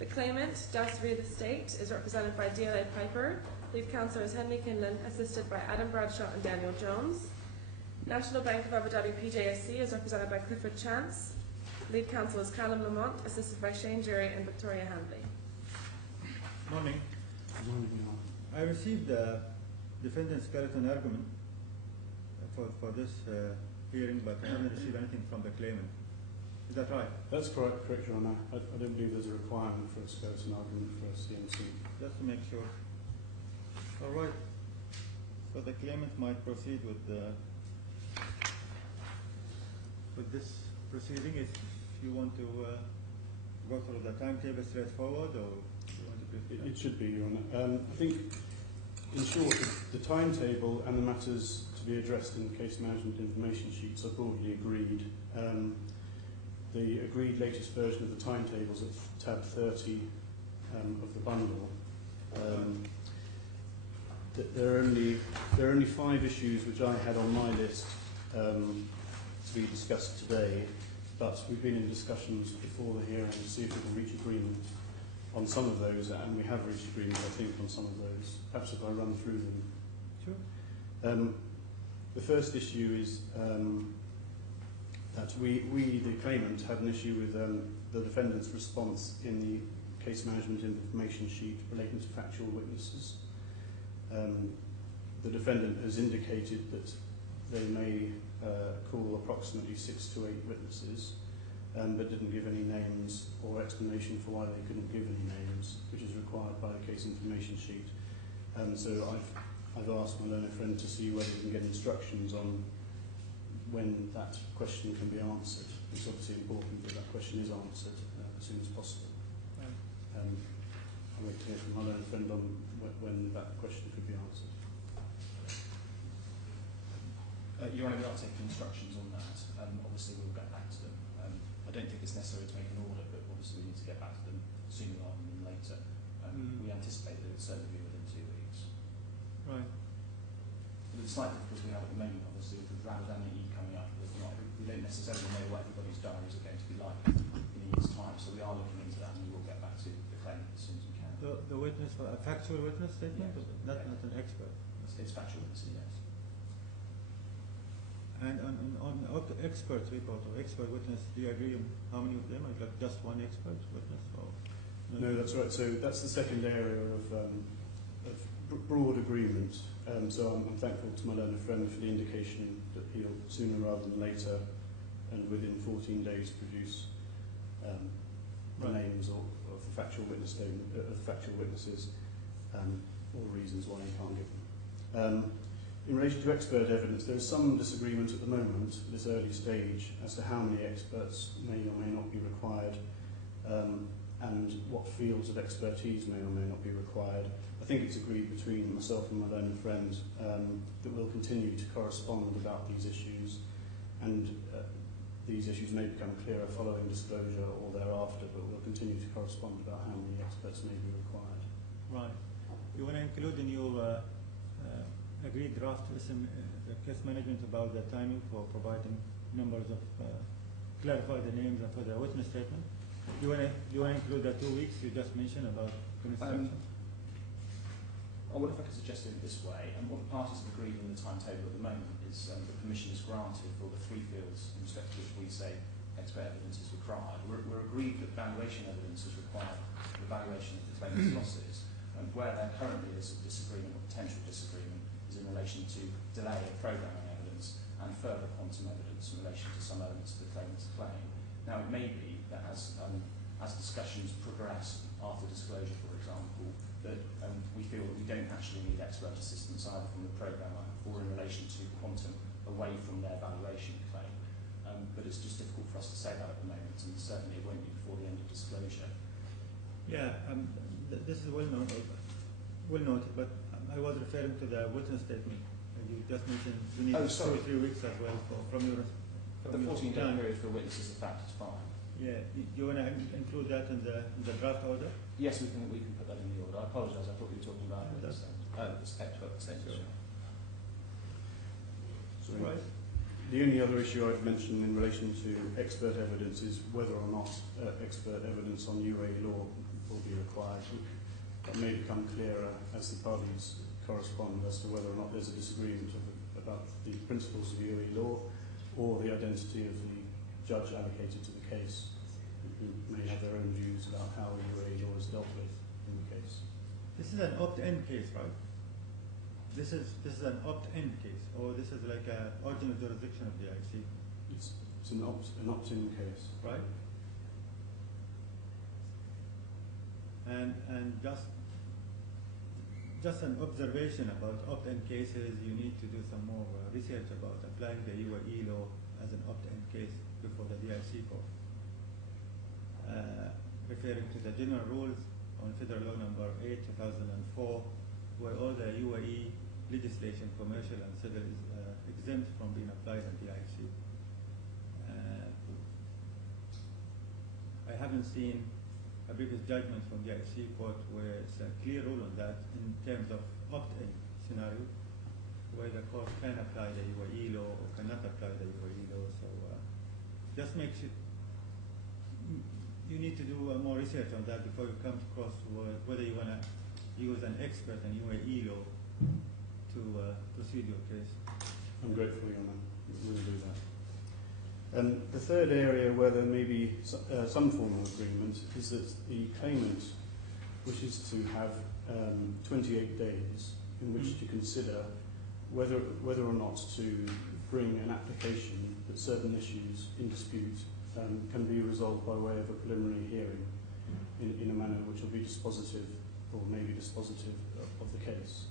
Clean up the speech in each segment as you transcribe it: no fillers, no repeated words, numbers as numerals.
The claimant, Das Real Estate, is represented by DLA Piper. Lead counsel is Henry Kinlan, assisted by Adam Bradshaw and Daniel Jones. National Bank of Abu Dhabi Pjsc is represented by Clifford Chance. Lead counsel is Callum Lamont, assisted by Shane Jury and Victoria Handley. Morning. Good morning. I received the defendant's skeleton argument for this hearing, but I haven't received anything from the claimant. Is that right? That's correct, Your Honour. I don't believe there's a requirement for a skeleton argument for a CMC. Just to make sure. All right. So the claimant might proceed with this proceeding. If you want to go through the timetable straightforward, or you want to proceed? It should be, Your Honour. I think, in short, the timetable and the matters to be addressed in the case management information sheets are broadly agreed. The agreed latest version of the timetables at tab 30 of the bundle. There are only 5 issues which I had on my list to be discussed today, but we've been in discussions before the hearing to see if we can reach agreement on some of those, and we have reached agreement, I think, on some of those. Perhaps if I run through them. Sure. The first issue is that we, the claimant, had an issue with the defendant's response in the case management information sheet relating to factual witnesses. The defendant has indicated that they may call approximately 6 to 8 witnesses, but didn't give any names or explanation for why they couldn't give any names, which is required by the case information sheet. So I've asked my learned friend to see whether we can get instructions on when that question can be answered. It's obviously important that that question is answered as soon as possible. I'll wait to hear from my learned friend on when that question could be answered. Your Honour, we are taking instructions on that. Obviously, we'll get back to them. I don't think it's necessary to make an order, but obviously we need to get back to them sooner rather than later. We anticipate that it will certainly be within 2 weeks. Right. But the slight difficulty we have at the moment, obviously, with Ramadan and Eid coming up, we don't necessarily know what everybody's diaries are going to be like in a year's time, so we are looking into that, and we will get back to the claimant as soon as we can. The witness, a factual witness statement, yes. not an expert. It's factual witness, yes. And on expert report or expert witness, do you agree on how many of them? Like just one expert witness? Or no, that's right. So that's the second area of broad agreement. So I'm thankful to my learned friend for the indication that he'll sooner rather than later and within 14 days produce the names of the factual witness statement, factual witnesses, or reasons why he can't give them. In relation to expert evidence, there is some disagreement at the moment, at this early stage, as to how many experts may or may not be required, and what fields of expertise may or may not be required. I think it's agreed between myself and my learned friend that we'll continue to correspond about these issues, and these issues may become clearer following disclosure or thereafter, but we'll continue to correspond about how many experts may be required. Right. You want to include in your agreed draft the case management about the timing for providing numbers of clarify the names and for the witness statement? You want to include the 2 weeks you just mentioned about construction? I wonder if I could suggest it this way. And what the parties have agreed in the timetable at the moment is the permission is granted for the 3 fields in respect to which we say expert evidence is required. We're agreed that valuation evidence is required for the valuation of the claimant's losses. And where there currently is a disagreement or potential disagreement is in relation to delay of programming evidence and further quantum evidence in relation to some elements of the claimant's claim. Now, it may be that as discussions progress after disclosure, for example, that we feel that we don't actually need expert assistance either from the programmer or in relation to quantum away from their valuation claim. But it's just difficult for us to say that at the moment, and certainly it won't be before the end of disclosure. Yeah, this is well noted, but I was referring to the witness statement. You just mentioned you need 2 or 3 weeks as well from your. But the 14-day period for witnesses, in fact, is fine. Yeah, do you want to include that in the draft order? Yes, we can put that in the order. I apologise, I thought we were talking about expert statement. Right. The only other issue I've mentioned in relation to expert evidence is whether or not expert evidence on UAE law will be required. That may become clearer as the parties correspond as to whether or not there's a disagreement about the principles of UAE law or the identity of the judge allocated to the case, who may have their own views about how UAE law is dealt with in the case. This is an opt-in case, right? This is an opt-in case, or this is like an original jurisdiction of the IC? It's an opt-in case. Right? And just an observation about opt-in cases, you need to do some more research about applying the UAE law as an opt-in case before the DIC court. Referring to the general rules on Federal Law Number 8, 2004, where all the UAE legislation, commercial and civil, is exempt from being applied at the DIC. I haven't seen a previous judgment from the IC court where it's a clear rule on that in terms of opt-in scenario, where the court can apply the UAE law or cannot apply the UAE law. So just make sure you need to do more research on that before you come to cross whether you want to use an expert in UAE law to proceed your case. I'm grateful, Your Honour. We'll do that. The third area where there may be some form of agreement is that the claimant wishes to have 28 days in which to consider whether or not to bring an application that certain issues in dispute can be resolved by way of a preliminary hearing in a manner which will be dispositive or maybe dispositive of the case.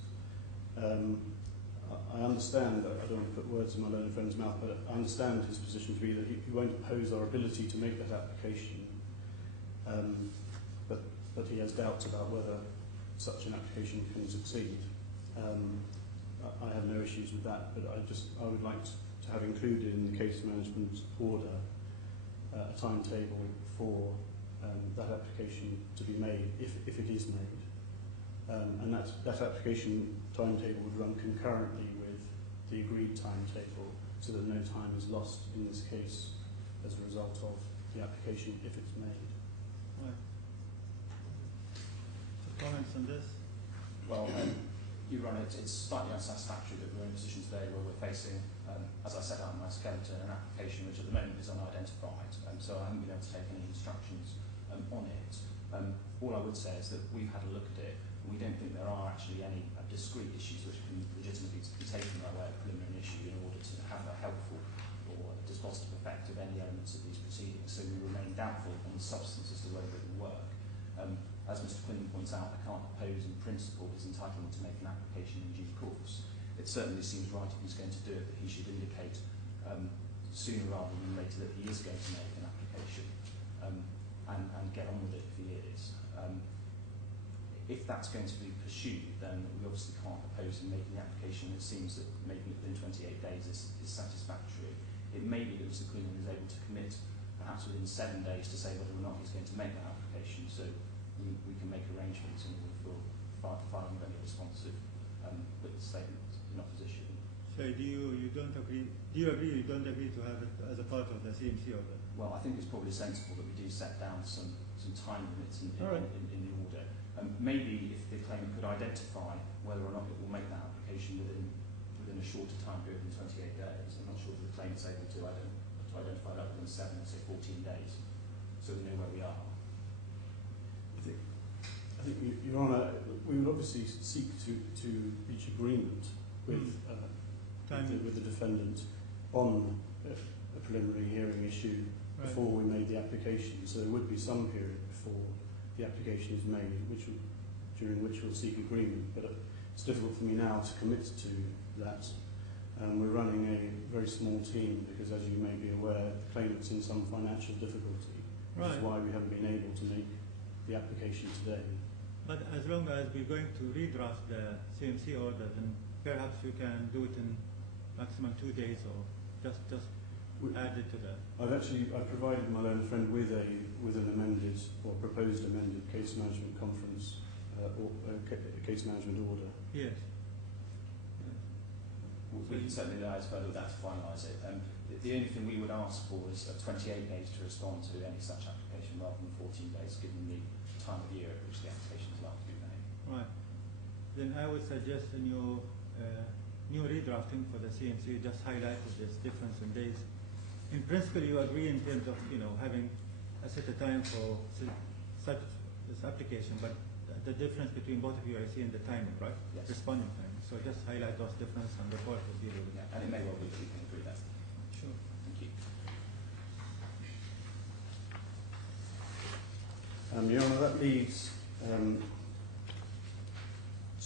I understand, I don't want to put words in my learned friend's mouth, but I understand his position to be that he won't oppose our ability to make that application, but he has doubts about whether such an application can succeed. I have no issues with that, but I would like to have included in the case management order a timetable for that application to be made, if it is made. And that application timetable would run concurrently with the agreed timetable, so that no time is lost in this case as a result of the application if it's made. Right. So comments on this? Well, you're right, it's slightly unsatisfactory that we're in a position today where we're facing, as I set out in my skeleton, an application which at the moment is unidentified, so I haven't been able to take any instructions on it. All I would say is that we've had a look at it. We don't think there are actually any discrete issues which can legitimately be taken by way of preliminary issue in order to have a helpful or a dispositive effect of any elements of these proceedings. So we remain doubtful on the substance as to whether it will work. As Mr. Quinlan points out, I can't oppose in principle his entitlement to make an application in due course. It certainly seems right if he's going to do it that he should indicate sooner rather than later that he is going to make an application and get on with it if he is. If that's going to be pursued, then we obviously can't oppose in making the application. It seems that making it within 28 days is satisfactory. It may be that Mr. Quinlan is able to commit perhaps within 7 days to say whether or not he's going to make that application, so we can make arrangements in order for filing of any responsive written statement in opposition. So do you don't agree? Do you agree? You don't agree to have it as a part of the CMC order? Well, I think it's probably sensible that we do set down some time limits in the order. Maybe if the claimant could identify whether or not it will make that application within a shorter time period than 28 days. I'm not sure that the claimant's able to identify that within 7 or say 14 days, so we know where we are. I think, Your Honour, we would obviously seek to reach agreement with the defendant on a preliminary hearing issue before we made the application. So there would be some period before the application is made, during which we'll seek agreement. But it's difficult for me now to commit to that. We're running a very small team because, as you may be aware, the claimant's in some financial difficulty, which is why we haven't been able to make the application today. But as long as we're going to redraft the CMC order, then perhaps we can do it in maximum 2 days, or just add it to the. I've provided my learned friend with an amended or proposed amended case management conference or case management order. Yes. We can certainly liaise further with that to finalise it. The only thing we would ask for is 28 days to respond to any such application rather than 14 days, given the time of year it then I would suggest in your new redrafting for the CMC, just highlight this difference in days. In principle, you agree in terms of having a set of time for such this application, but the difference between both of you, I see in the timing, right? Yes. Responding time. So just highlight those differences and the point of view. Yeah, and it may well be that we can agree that. Sure. Thank you. Your Honour, that leaves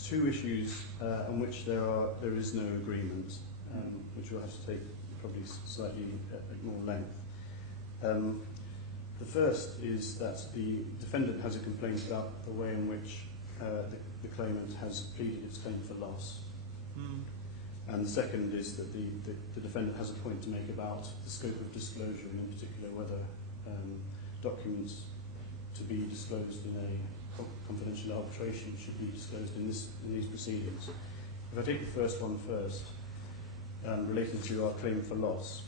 two issues on which there is no agreement, which we'll have to take probably slightly more length. The first is that the defendant has a complaint about the way in which the claimant has pleaded its claim for loss. And the second is that the defendant has a point to make about the scope of disclosure, and in particular whether documents to be disclosed in a confidential arbitration should be disclosed in these proceedings. If I take the first one first, relating to our claim for loss,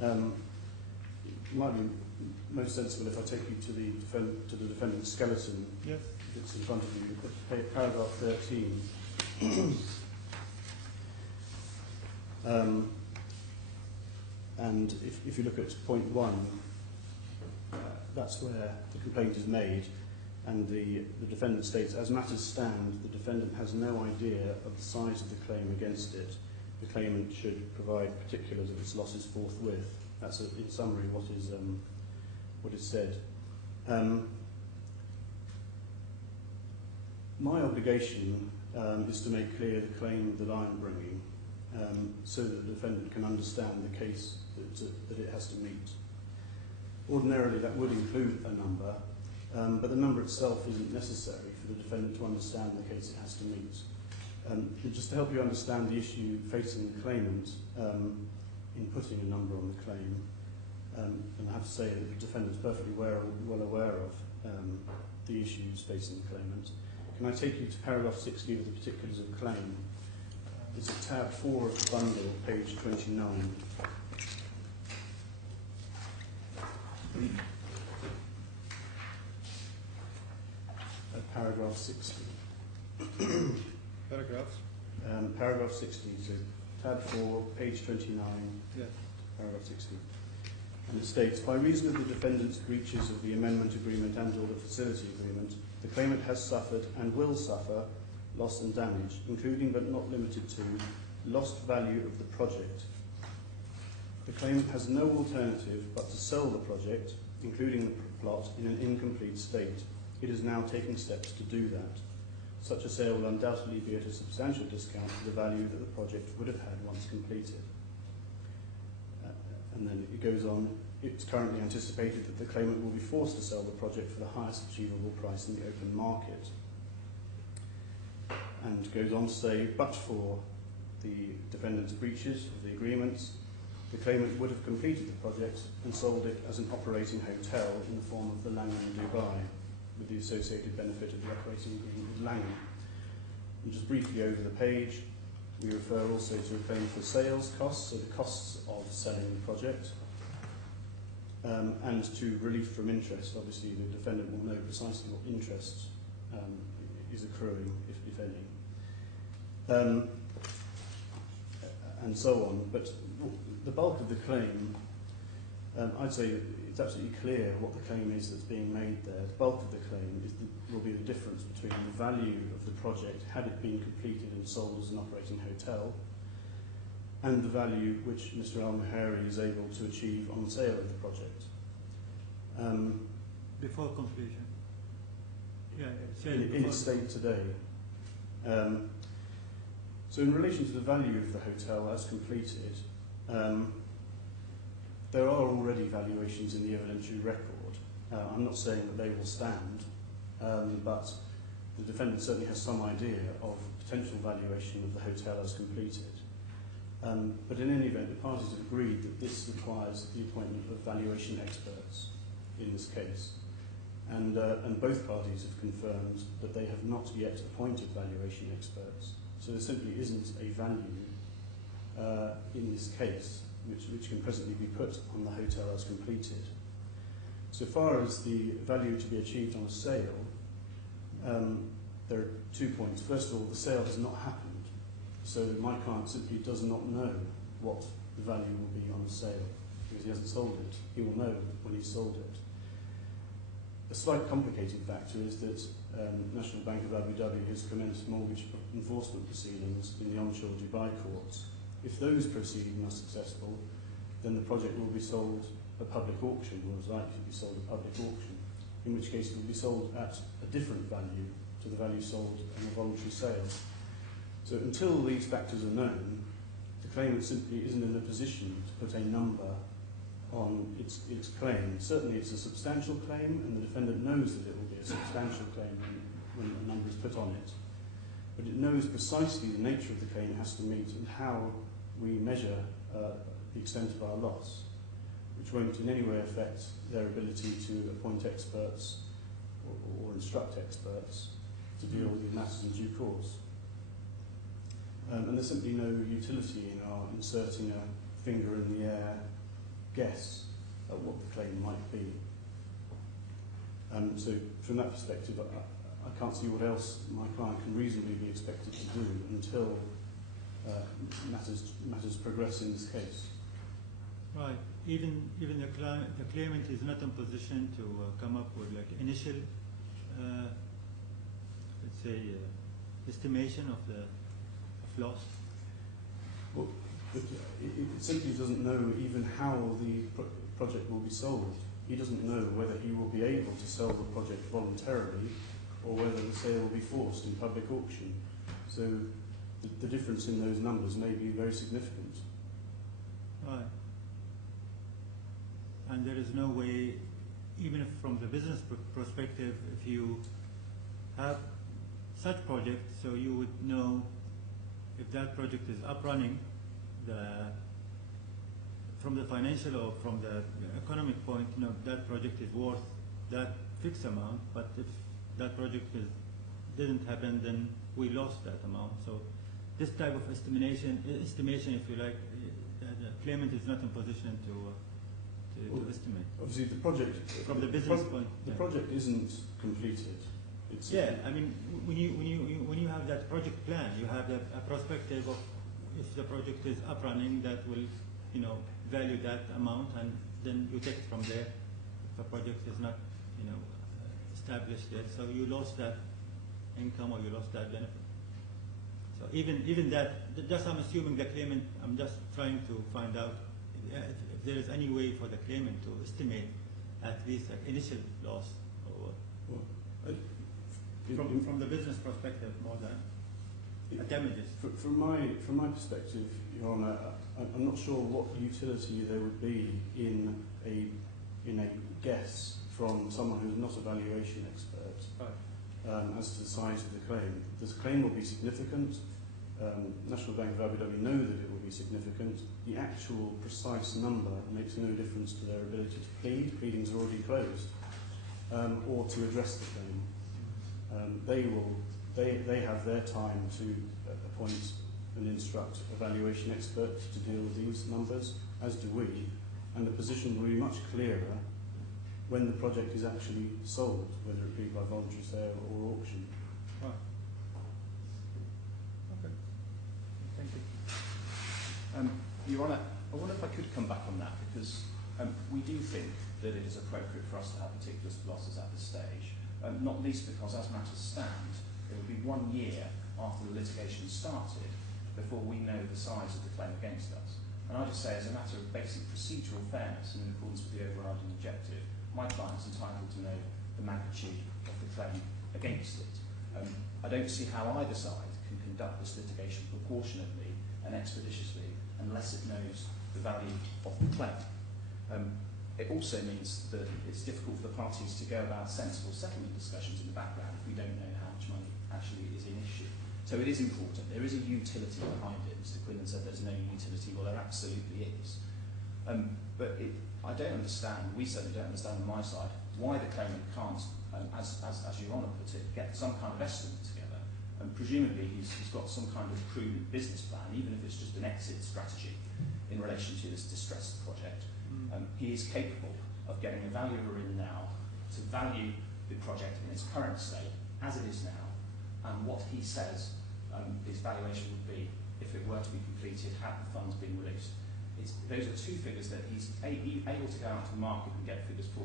it might be most sensible if I take you to the defendant's skeleton. Yes. It's in front of you, paragraph 13. And if you look at point 1, that's where the complaint is made, and the defendant states, as matters stand, the defendant has no idea of the size of the claim against it. The claimant should provide particulars of its losses forthwith. That's, in summary, what is said. My obligation is to make clear the claim that I'm bringing, so that the defendant can understand the case that it has to meet. Ordinarily, that would include a number, but the number itself isn't necessary for the defendant to understand the case it has to meet. Just to help you understand the issue facing the claimant in putting a number on the claim, and I have to say that the defendant is perfectly well aware of the issues facing the claimant. Can I take you to paragraph 60 of the particulars of claim? It's at tab 4 of the bundle, page 29. Paragraph 60. Paragraphs? Paragraph 60, so tab 4, page 29, Yes. paragraph 60. And it states, by reason of the defendant's breaches of the amendment agreement and or the facility agreement, the claimant has suffered and will suffer loss and damage, including but not limited to lost value of the project. The claimant has no alternative but to sell the project, including the plot, in an incomplete state. It is now taking steps to do that. Such a sale will undoubtedly be at a substantial discount to the value that the project would have had once completed. And then it goes on, it's currently anticipated that the claimant will be forced to sell the project for the highest achievable price in the open market. And goes on to say, but for the defendant's breaches of the agreements, the claimant would have completed the project and sold it as an operating hotel in the form of the Langham in Dubai, with the associated benefit of the operating agreement with Langham. And just briefly over the page, we refer also to a claim for sales costs, so the costs of selling the project, and to relief from interest. Obviously, the defendant will know precisely what interest is accruing, if any, and so on. But the bulk of the claim, I'd say it's absolutely clear what the claim is that's being made there. The bulk of the claim will be the difference between the value of the project had it been completed and sold as an operating hotel, and the value which Mr. AlMuhairi is able to achieve on the sale of the project. Before completion. Yeah, in its state today. So in relation to the value of the hotel as completed, there are already valuations in the evidentiary record. I'm not saying that they will stand, but the defendant certainly has some idea of potential valuation of the hotel as completed. But in any event, the parties have agreed that this requires the appointment of valuation experts in this case. And both parties have confirmed that they have not yet appointed valuation experts. So there simply isn't a value in this case which can presently be put on the hotel as completed. So far as the value to be achieved on a sale, there are 2 points. First of all, the sale has not happened, so my client simply does not know what the value will be on the sale because he hasn't sold it. He will know when he's sold it. A slight complicating factor is that National Bank of Abu Dhabi has commenced mortgage enforcement proceedings in the onshore Dubai courts. If those proceedings are successful, then the project will be sold at public auction, or is likely to be sold at public auction, in which case it will be sold at a different value to the value sold in a voluntary sale. So until these factors are known, the claimant simply isn't in a position to put a number on its claim. Certainly it's a substantial claim, and the defendant knows that it will be a substantial claim when a number is put on it. But it knows precisely the nature of the claim it has to meet and how we measure the extent of our loss, which won't in any way affect their ability to appoint experts or instruct experts to deal with these matters in due course. And there's simply no utility in our inserting a finger in the air guess at what the claim might be. So from that perspective, I can't see what else my client can reasonably be expected to do until matters progress in this case. Right. Even the claimant is not in position to come up with like initial, let's say, estimation of the loss. Well, but it simply doesn't know even how the project will be sold. He doesn't know whether he will be able to sell the project voluntarily or whether the sale will be forced in public auction. So the difference in those numbers may be very significant. Right. And there is no way, even if from the business perspective, if you have such project, so you would know if that project is up running, from the financial or from the economic point, that project is worth that fixed amount, but if that project didn't happen, then we lost that amount. So this type of estimation, if you like, the claimant is not in position to estimate. Obviously, the project from the business point, the project isn't completed. It's I mean, when you have that project plan, you have a perspective of if the project is up running, that will value that amount, and then you take it from there. If the project is not established yet, so you lost that income or you lost that benefit. So even that, just I'm assuming the claimant, I'm just trying to find out if there is any way for the claimant to estimate at least an initial loss or from the business perspective more than damages. From my perspective, Your Honour, I'm not sure what utility there would be in a guess from someone who's not a valuation expert as to the size of the claim. The claim will be significant. National Bank of Abu Dhabi know that it will be significant. The actual precise number makes no difference to their ability to plead. Pleadings are already closed, or to address the claim. They have their time to appoint and instruct a valuation expert to deal with these numbers, as do we, and the position will be much clearer when the project is actually sold, whether it be by voluntary sale or auction. Right. Okay. Thank you. Your Honour, I wonder if I could come back on that, because we do think that it is appropriate for us to have particular losses at this stage, not least because as matters stand, it will be 1 year after the litigation started before we know the size of the claim against us. And I just say, as a matter of basic procedural fairness and in accordance with the overriding objective, my client is entitled to know the magnitude of the claim against it. I don't see how either side can conduct this litigation proportionately and expeditiously unless it knows the value of the claim. It also means that it's difficult for the parties to go about sensible settlement discussions in the background if we don't know how much money actually is in issue. So it is important. There is a utility behind it. Mr. Quinlan said there's no utility. Well, there absolutely is. But I don't understand, we certainly don't understand on my side, why the claimant can't, as Your Honour put it, get some kind of estimate together. And presumably he's got some kind of prudent business plan, even if it's just an exit strategy in relation to this distressed project. He is capable of getting a valuer in now to value the project in its current state, as it is now, and what he says his valuation would be if it were to be completed had the funds been released. Those are two figures that he's able to go out to the market and get figures for.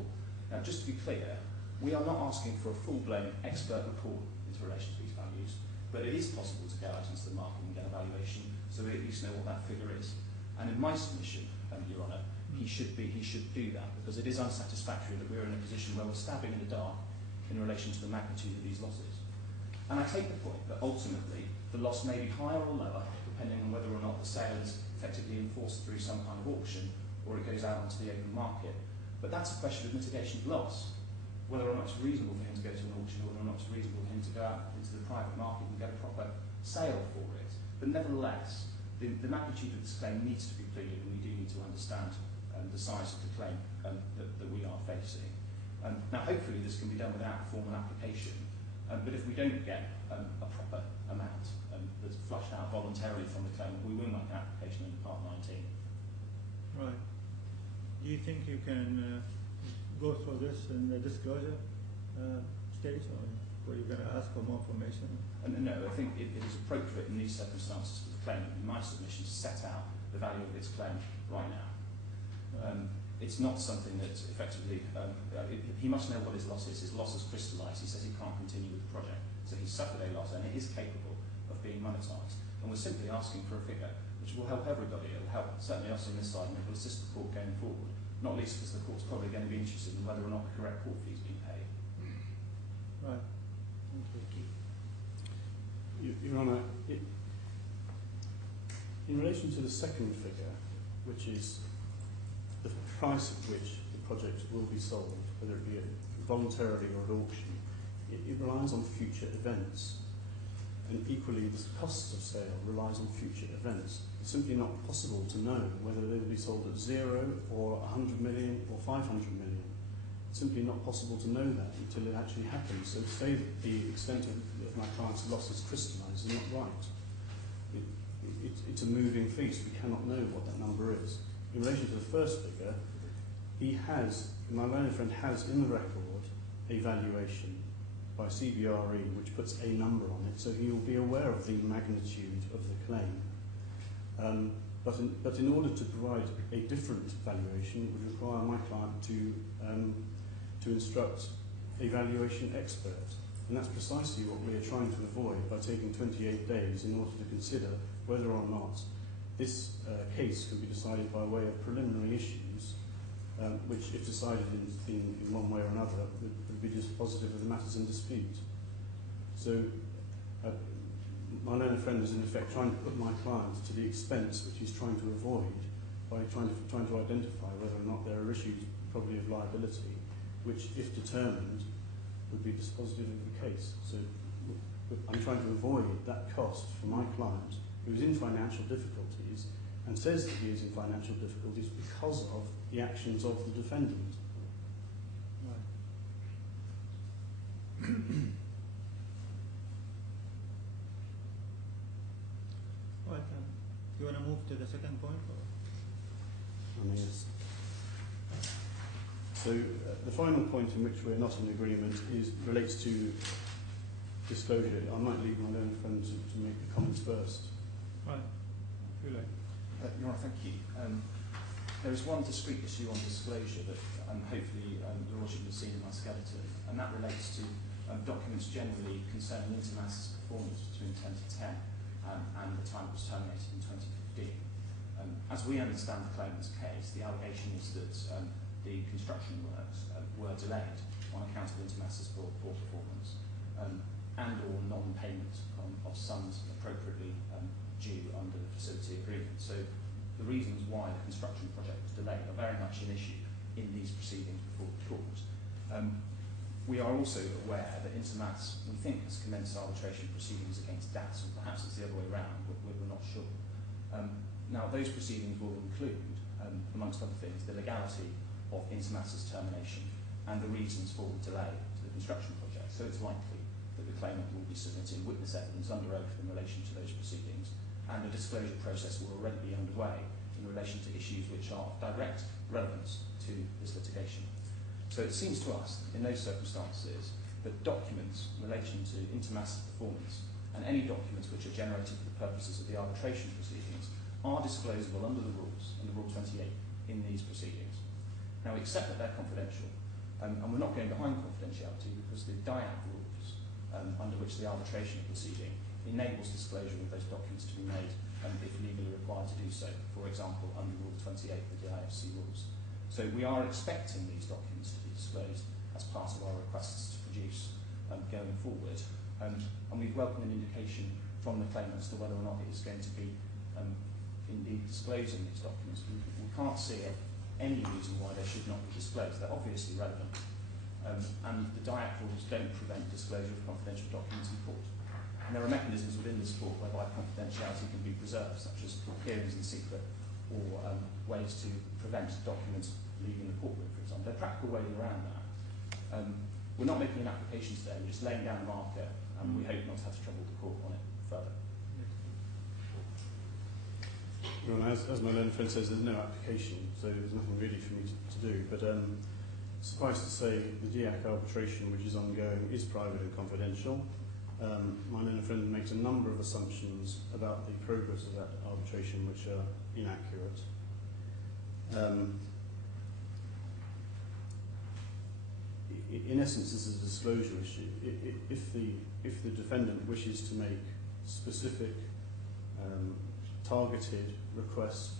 Now, just to be clear, we are not asking for a full-blown expert report into relation to these values, but it is possible to go out into the market and get a valuation so we at least know what that figure is. And in my submission, Your Honour, he should do that, because it is unsatisfactory that we're in a position where we're stabbing in the dark in relation to the magnitude of these losses. And I take the point that ultimately the loss may be higher or lower depending on whether or not the sale is effectively enforced through some kind of auction or it goes out into the open market. But that's a question of mitigation of loss, whether or not it's reasonable for him to go to an auction or whether or not it's reasonable for him to go out into the private market and get a proper sale for it. But nevertheless, the magnitude of this claim needs to be pleaded, and we do need to understand the size of the claim that we are facing. Now, hopefully this can be done without a formal application, but if we don't get a proper amount that's flushed out voluntarily from the claim, we will make an application under Part 19. Right. Do you think you can go through this in the disclosure stage, or were you going to ask for more information? No, I think it is appropriate in these circumstances for the claimant in my submission to set out the value of its claim right now. It's not something that's effectively, he must know what his loss is. His loss is crystallised. He says he can't continue with the project. So he's suffered a loss, and it is capable of being monetised. And we're simply asking for a figure which will help everybody. It will help certainly us on this side, and it will assist the court going forward, not least because the court's probably going to be interested in whether or not the correct court fee is being paid. Right. Thank you. Your Honour, in relation to the second figure, which is the price at which the project will be sold, whether it be voluntarily or at auction, it relies on future events. And equally, the cost of sale relies on future events. It's simply not possible to know whether they will be sold at 0 or 100 million or 500 million. It's simply not possible to know that until it actually happens. So to say that the extent of my client's loss is crystallised is not right. It's a moving feast. We cannot know what that number is. In relation to the first figure, my learned friend has in the record a valuation by CBRE which puts a number on it, so he will be aware of the magnitude of the claim. But in order to provide a different valuation would require my client to instruct a valuation expert. And that's precisely what we are trying to avoid by taking 28 days in order to consider whether or not this case could be decided by way of preliminary issues, which, if decided in one way or another, would be dispositive of the matters in dispute. So my learned friend is in effect trying to put my client to the expense which he's trying to avoid by trying to identify whether or not there are issues probably of liability, which, if determined, would be dispositive of the case. So I'm trying to avoid that cost for my client, who is in financial difficulties and says that he is in financial difficulties because of the actions of the defendant. Right. Right, do you want to move to the second point? Or? Yes. So the final point in which we're not in agreement relates to disclosure. I might leave my learned friend to make the comments first. Right. Your Honour, thank you. There is one discrete issue on disclosure that hopefully Your Lordship has seen in my skeleton, and that relates to documents generally concerning Intermass's performance between 2010 and the time it was terminated in 2015. As we understand the claimant's case, the allegation is that the construction works were delayed on account of Intermass's poor performance and or non-payment of sums appropriately due under the facility agreement. So the reasons why the construction project was delayed are very much an issue in these proceedings before the court. We are also aware that Intermass, we think, has commenced arbitration proceedings against DAS, or perhaps it's the other way around, but we're not sure. Now, those proceedings will include, amongst other things, the legality of Intermass's termination and the reasons for the delay to the construction project. So it's likely that the claimant will be submitting witness evidence under oath in relation to those proceedings, and a disclosure process will already be underway in relation to issues which are of direct relevance to this litigation. So it seems to us that in those circumstances, but documents in relation to intermaster performance and any documents which are generated for the purposes of the arbitration proceedings are disclosable under the rules, under Rule 28, in these proceedings. Now, we accept that they're confidential, and we're not going behind confidentiality because the DIAC rules, under which the arbitration proceeding enables disclosure of those documents to be made if legally required to do so, for example, under Rule 28 of the DIFC rules. So we are expecting these documents to be disclosed as part of our requests to produce going forward, and we welcome an indication from the claimant as to whether or not it is going to be indeed disclosing these documents. We can't see any reason why they should not be disclosed. They're obviously relevant, and the DIAC rules don't prevent disclosure of confidential documents in court. And there are mechanisms within this court whereby confidentiality can be preserved, such as hearings in secret, or ways to prevent documents leaving the courtroom, for example. There are practical ways around that. We're not making an application today, we're just laying down a marker, and we hope not to have to trouble the court on it further. Well, as my learned friend says, there's no application, so there's nothing really for me to do. But suffice to say, the DIAC arbitration, which is ongoing, is private and confidential. My learned friend makes a number of assumptions about the progress of that arbitration, which are inaccurate. In essence, this is a disclosure issue. If the defendant wishes to make specific targeted requests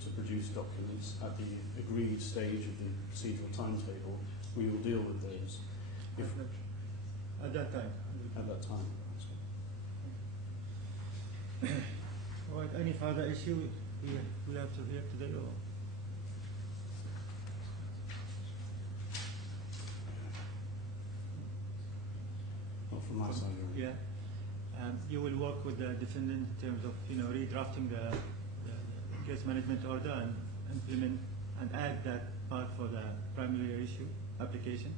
to produce documents at the agreed stage of the procedural timetable, we will deal with those. At that time. At that time. All right, any further issue we have to hear today? Or? Not from my side. Yeah. You will work with the defendant in terms of redrafting the case management order and implement and add that part for the primary issue application,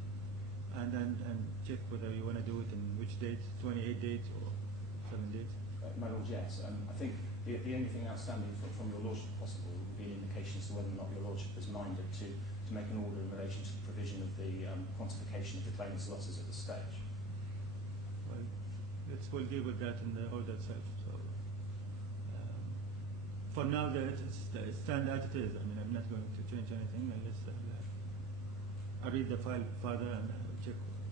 and check whether you want to do it in which date, 28 dates or 7 dates. My Lord, yes. I think the only thing outstanding from your Lordship possible would be an indication as to whether or not your Lordship is minded to make an order in relation to the provision of the quantification of the claimant's losses at this stage. Well, we'll deal with that in the order itself. So, for now, it stands as it is. I mean, I'm not going to change anything unless I read the file further and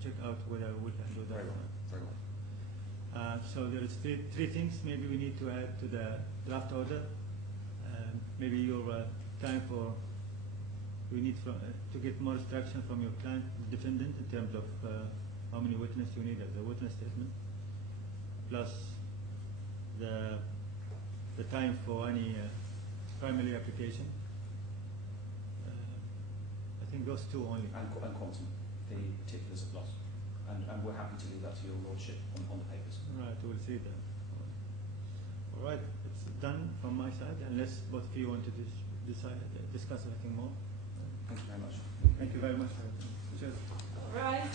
check out whether we can do that. Very well. Very well. So there is three things maybe we need to add to the draft order. Maybe your time for we need to get more instruction from your client, the defendant, in terms of how many witnesses you need as a witness statement, plus the time for any primary application. I think those two only. And quantum, the particulars of loss. And we're happy to leave that to your Lordship on the papers. Right, we'll see that. All right, it's done from my side, unless both of you want to discuss anything more. Thank you very much. Thank you very much. Cheers. All right.